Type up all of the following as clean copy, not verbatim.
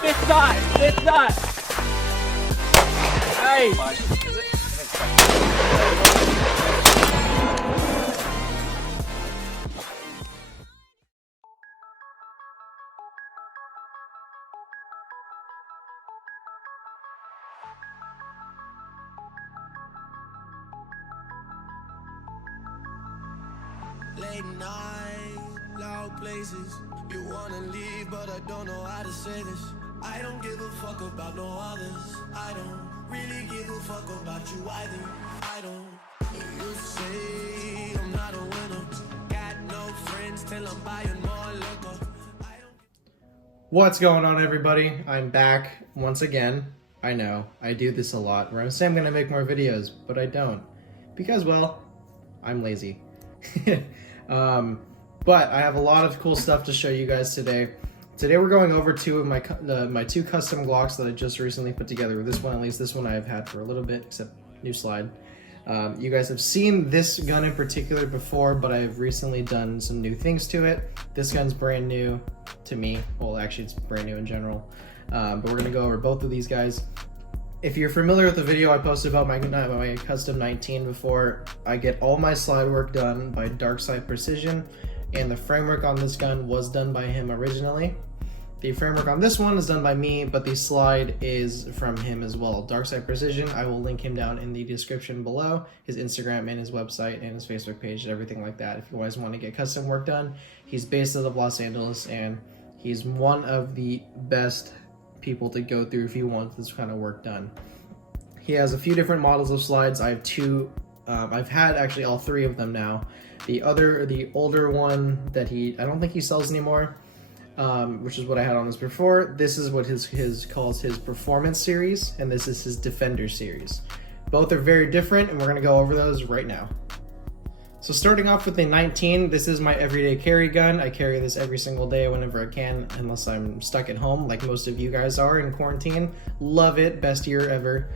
Fifth dot. Fifth dot. Hey. Late night, loud places. You wanna leave, but I don't know how to say this. I don't give a fuck about no others. I don't really give a fuck about you either. I don't. You say I'm not a winner. Got no friends till I'm buying more liquor. What's going on, everybody? I'm back once again. I know, I do this a lot, where I say I'm gonna make more videos, but I don't. Because, well, I'm lazy. But I have a lot of cool stuff to show you guys today. Today we're going over two of my two custom Glocks that I just recently put together. This one, at least, this one I have had for a little bit, except new slide. You guys have seen this gun in particular before, but I've recently done some new things to it. This gun's brand new to me. Well, actually, it's brand new in general. But we're gonna go over both of these guys. If you're familiar with the video I posted about my custom 19 before, I get all my slide work done by DarkSidePrecision, and the framework on this gun was done by him originally. The framework on this one is done by me, but the slide is from him as well. DarkSidePrecision, I will link him down in the description below, his Instagram and his website and his Facebook page and everything like that. If you guys want to get custom work done, he's based out of Los Angeles, and he's one of the best people to go through if you want this kind of work done. He has a few different models of slides. I have two. I've had actually all three of them now. The older one that I don't think he sells anymore, which is what I had on this before. This is what his calls his Performance series, and this is his Defender series. Both are very different, and we're gonna go over those right now. So starting off with the 19, this is my everyday carry gun. I carry this every single day whenever I can, unless I'm stuck at home like most of you guys are in quarantine. Love it, best year ever.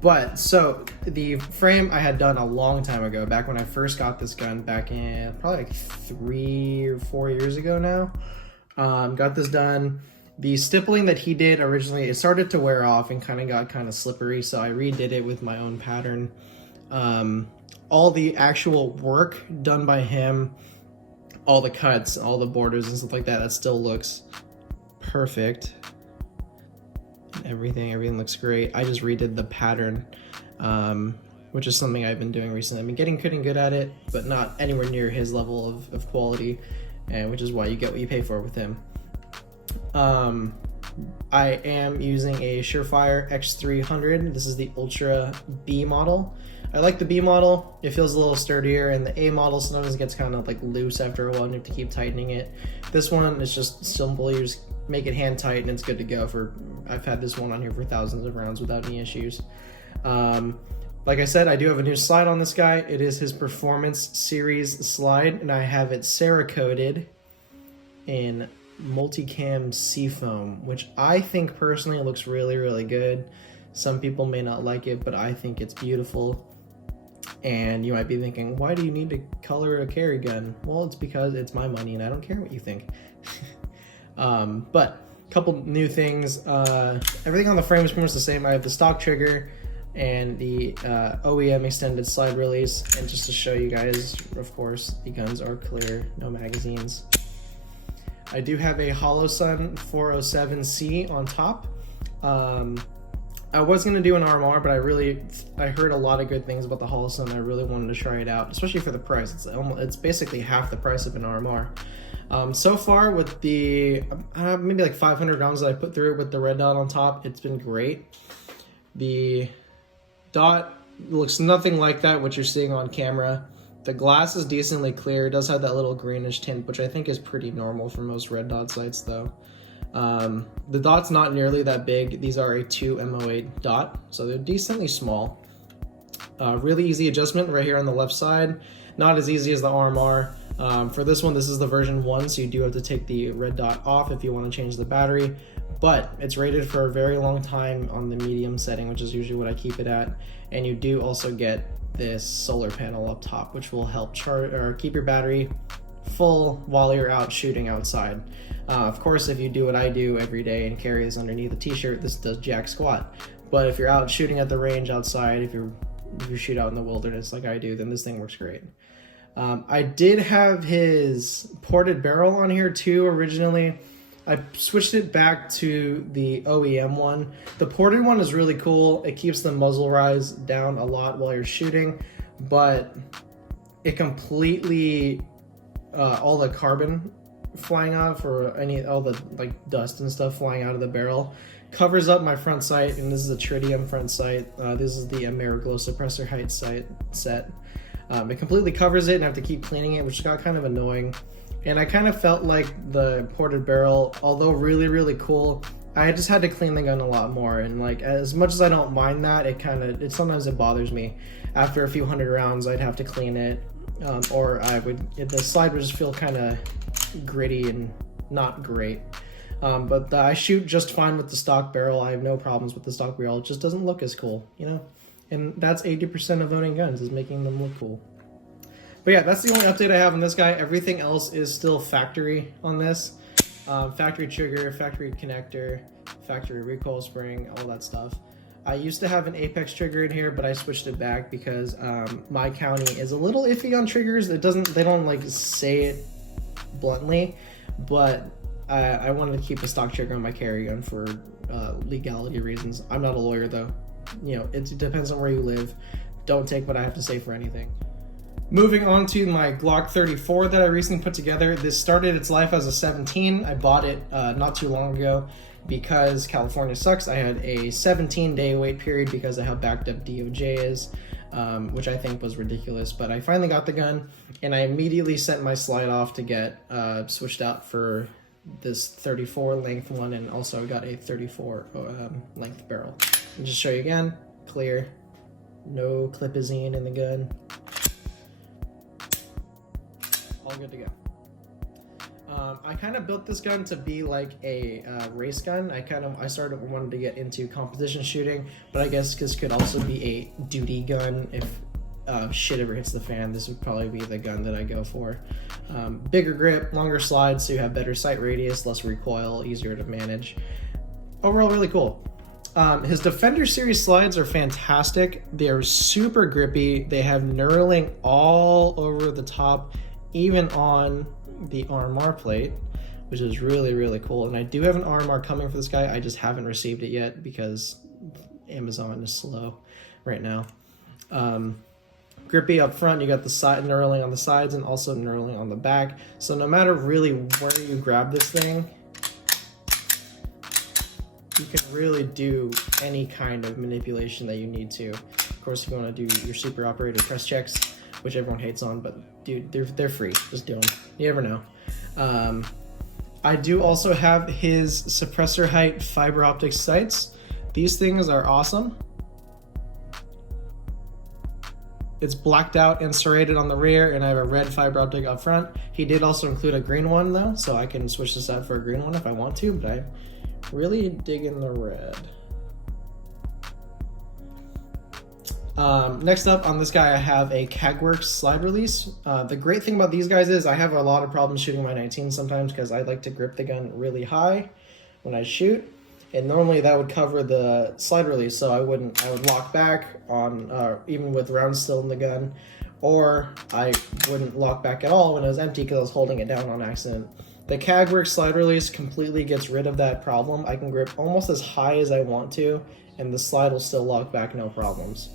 But so the frame I had done a long time ago, back when I first got this gun back in probably like 3 or 4 years ago now. Got this done. The stippling that he did originally, it started to wear off and got kind of slippery, so I redid it with my own pattern. All the actual work done by him, all the cuts, all the borders and stuff like that, that still looks perfect. Everything looks great. I just redid the pattern, which is something I've been doing recently. I've been getting good at it, but not anywhere near his level of quality, and which is why you get what you pay for with him. I am using a Surefire X300. This is the Ultra B model. I like the B model. It feels a little sturdier, and the A model sometimes gets kind of like loose after a while and you have to keep tightening it. This one is just simple. You just make it hand tight and it's good to go. I've had this one on here for thousands of rounds without any issues. Like I said, I do have a new slide on this guy. It is his Performance series slide, and I have it Cerakoted in multicam seafoam, which I think personally looks really good. Some people may not like it, but I think it's beautiful. And you might be thinking, why do you need to color a carry gun? Well, it's because it's my money and I don't care what you think. But a couple new things. Everything on the frame is pretty much the same. I have the stock trigger and the OEM extended slide release. And just to show you guys, of course, the guns are clear, no magazines. I do have a HoloSun 407C on top. I was going to do an RMR, but I heard a lot of good things about the HoloSun. I really wanted to try it out, especially for the price. It's basically half the price of an RMR. So far with the maybe like 500 rounds that I put through it with the red dot on top, it's been great. The dot looks nothing like that what you're seeing on camera. The glass is decently clear. It does have that little greenish tint, which I think is pretty normal for most red dot sights though. The dot's not nearly that big. These are a 2M08 dot, so they're decently small. Really easy adjustment right here on the left side. Not as easy as the RMR. For this one, this is the version 1, so you do have to take the red dot off if you want to change the battery. But it's rated for a very long time on the medium setting, which is usually what I keep it at. And you do also get this solar panel up top, which will help charge or keep your battery full while you're out shooting outside. Of course, if you do what I do every day and carry this underneath a t-shirt, this does jack squat. But if you're out shooting at the range outside, if you shoot out in the wilderness like I do, then this thing works great. I did have his ported barrel on here too originally. I switched it back to the OEM one. The ported one is really cool. It keeps the muzzle rise down a lot while you're shooting, but it completely, all the carbon flying off, or all the like dust and stuff flying out of the barrel, covers up my front sight. And this is a tritium front sight. This is the Magwell Suppressor height sight set. It completely covers it and I have to keep cleaning it, which got kind of annoying. And I kind of felt like the ported barrel, although really, really cool, I just had to clean the gun a lot more. And like, as much as I don't mind that, sometimes it bothers me. After a few hundred rounds, I'd have to clean it, or the slide would just feel kind of gritty and not great. But I shoot just fine with the stock barrel. I have no problems with the stock barrel. It just doesn't look as cool, you know? And that's 80% of owning guns, is making them look cool. But yeah, that's the only update I have on this guy. Everything else is still factory on this. Factory trigger, factory connector, factory recoil spring, all that stuff. I used to have an Apex trigger in here, but I switched it back because my county is a little iffy on triggers. They don't like say it bluntly, but I wanted to keep a stock trigger on my carry gun for legality reasons. I'm not a lawyer though. You know, it depends on where you live. Don't take what I have to say for anything. Moving on to my Glock 34 that I recently put together. This started its life as a 17. I bought it not too long ago because California sucks. I had a 17-day wait period because of how backed up DOJ is, which I think was ridiculous. But I finally got the gun, and I immediately sent my slide off to get switched out for this 34 length one, and also got a 34 length barrel. And just show you again, clear, no clipazine in the gun. All good to go. I kind of built this gun to be like a race gun. I started wanting to get into competition shooting, but I guess this could also be a duty gun if shit ever hits the fan. This would probably be the gun that I go for. Bigger grip, longer slide, so you have better sight radius, less recoil, easier to manage. Overall, really cool. His Defender series slides are fantastic. They are super grippy. They have knurling all over the top, even on the RMR plate, which is really, really cool. And I do have an RMR coming for this guy. I just haven't received it yet because Amazon is slow right now. Grippy up front, you got the side knurling on the sides and also knurling on the back. So no matter really where you grab this thing, you can really do any kind of manipulation that you need to. Of course, if you want to do your super operator press checks, which everyone hates on, but dude, they're free. Just do them. You never know. I do also have his suppressor height fiber optic sights. These things are awesome. It's blacked out and serrated on the rear, and I have a red fiber optic up front. He did also include a green one though, so I can switch this out for a green one if I want to, but I really dig in the red. Next up on this guy, I have a Cagworks slide release. The great thing about these guys is I have a lot of problems shooting my 19 sometimes because I like to grip the gun really high when I shoot. And normally that would cover the slide release, so I would lock back on, even with rounds still in the gun, or I wouldn't lock back at all when it was empty because I was holding it down on accident. The Cagworks slide release completely gets rid of that problem. I can grip almost as high as I want to, and the slide will still lock back, no problems.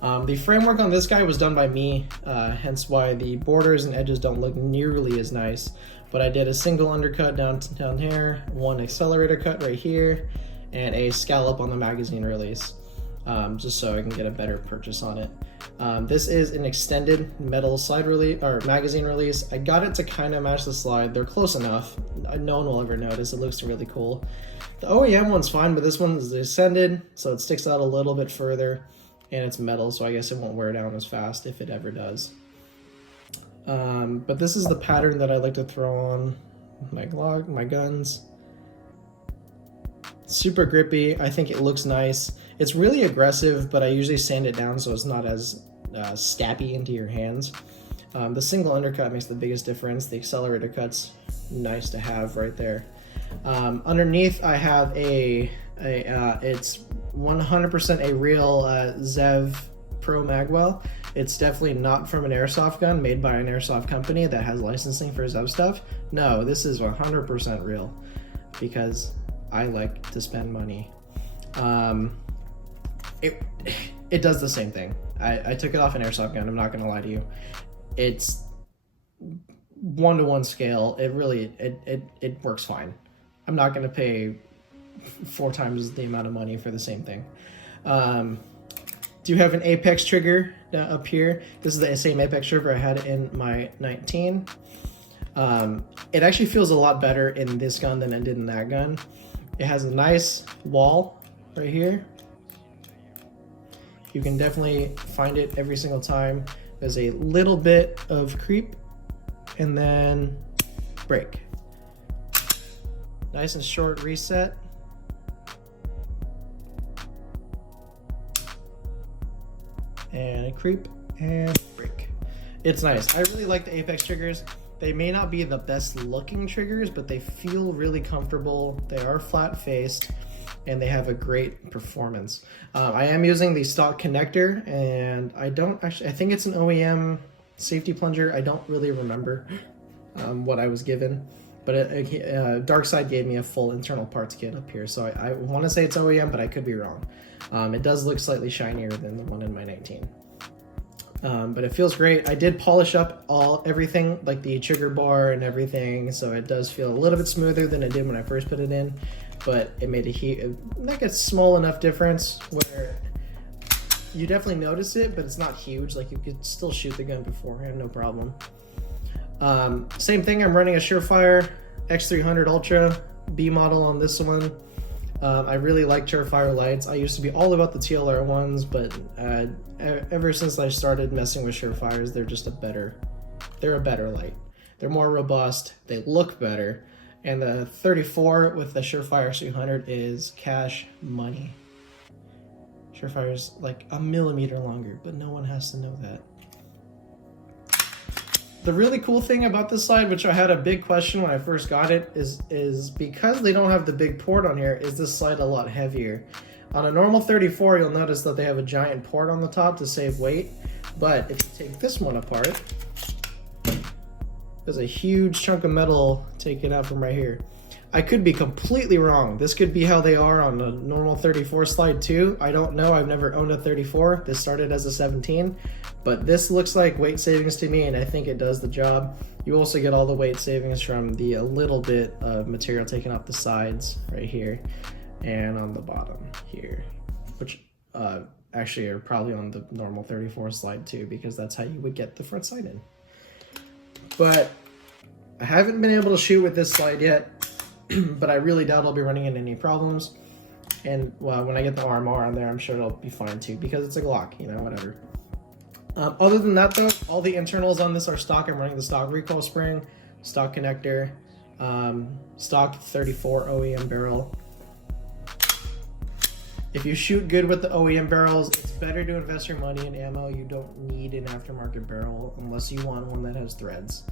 The framework on this guy was done by me, hence why the borders and edges don't look nearly as nice. But I did a single undercut down here, one accelerator cut right here, and a scallop on the magazine release, just so I can get a better purchase on it. This is an extended metal slide release or magazine release. I got it to kind of match the slide. They're close enough. No one will ever notice. It looks really cool. The OEM one's fine, but this one is extended, so it sticks out a little bit further, and it's metal, so I guess it won't wear down as fast if it ever does. But this is the pattern that I like to throw on my Glock, my guns. Super grippy. I think it looks nice. It's really aggressive, but I usually sand it down so it's not as stabby into your hands. The single undercut makes the biggest difference. The accelerator cut's nice to have right there. Underneath I have it's 100% a real Zev Pro Magwell. It's definitely not from an airsoft gun made by an airsoft company that has licensing for Zev stuff. No, this is 100% real because I like to spend money. It does the same thing. I took it off an airsoft gun, I'm not gonna lie to you. It's 1-to-1 scale. It really, it works fine. I'm not gonna pay 4 times the amount of money for the same thing. Do have an Apex trigger up here. This is the same Apex trigger I had in my 19. It actually feels a lot better in this gun than it did in that gun. It has a nice wall right here. You can definitely find it every single time. There's a little bit of creep and then break. Nice and short reset. And a creep and break. It's nice. I really like the Apex triggers. They may not be the best looking triggers, but they feel really comfortable. They are flat faced and they have a great performance. I am using the stock connector, and I think it's an OEM safety plunger. I don't really remember what I was given, but DarkSide gave me a full internal parts kit up here, so I want to say it's OEM, but I could be wrong. It does look slightly shinier than the one in my 19. But it feels great. I did polish up everything, like the trigger bar and everything, so it does feel a little bit smoother than it did when I first put it in, but it made like a small enough difference where you definitely notice it, but it's not huge. Like, you could still shoot the gun beforehand, no problem. Same thing, I'm running a Surefire X300 Ultra B model on this one. I really like Surefire lights. I used to be all about the TLR ones, but ever since I started messing with Surefires, they're a better light. They're more robust, they look better, and the 34 with the Surefire 300 is cash money. Surefire's like a millimeter longer, but no one has to know that. The really cool thing about this slide, which I had a big question when I first got it, is because they don't have the big port on here, is this slide a lot heavier. On a normal 34, you'll notice that they have a giant port on the top to save weight, but if you take this one apart, there's a huge chunk of metal taken out from right here. I could be completely wrong. This could be how they are on a normal 34 slide too. I don't know, I've never owned a 34. This started as a 17. But this looks like weight savings to me, and I think it does the job. You also get all the weight savings from the little bit of material taken off the sides right here and on the bottom here, which actually are probably on the normal 34 slide too, because that's how you would get the front sight in. But I haven't been able to shoot with this slide yet, but I really doubt I'll be running into any problems. And well, when I get the RMR on there, I'm sure it'll be fine too, because it's a Glock, you know, whatever. Other than that though, all the internals on this are stock. I'm running the stock recoil spring, stock connector, stock 34 OEM barrel. If you shoot good with the OEM barrels, it's better to invest your money in ammo. You don't need an aftermarket barrel unless you want one that has threads.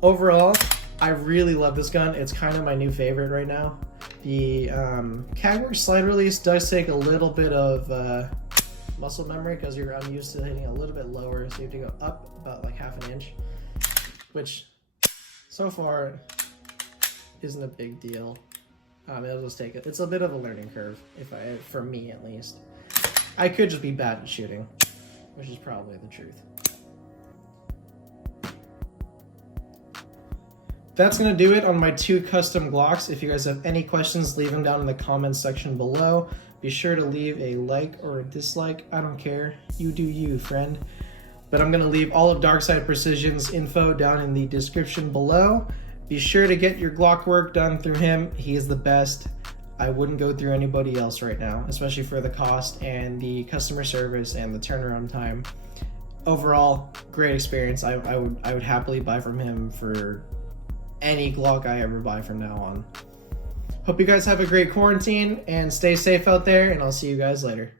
Overall, I really love this gun. It's kind of my new favorite right now. The Cagworks slide release does take a little bit of muscle memory, because I'm used to hitting a little bit lower, so you have to go up about like half an inch, which so far isn't a big deal. It'll just take it. It's a bit of a learning curve, for me at least. I could just be bad at shooting, which is probably the truth. That's gonna do it on my 2 custom Glocks. If you guys have any questions, leave them down in the comments section below. Be sure to leave a like or a dislike. I don't care. You do you, friend. But I'm gonna leave all of DarkSidePrecision's info down in the description below. Be sure to get your Glock work done through him. He is the best. I wouldn't go through anybody else right now, especially for the cost and the customer service and the turnaround time. Overall, great experience. I would happily buy from him for any Glock I ever buy from now on. Hope you guys have a great quarantine and stay safe out there, and I'll see you guys later.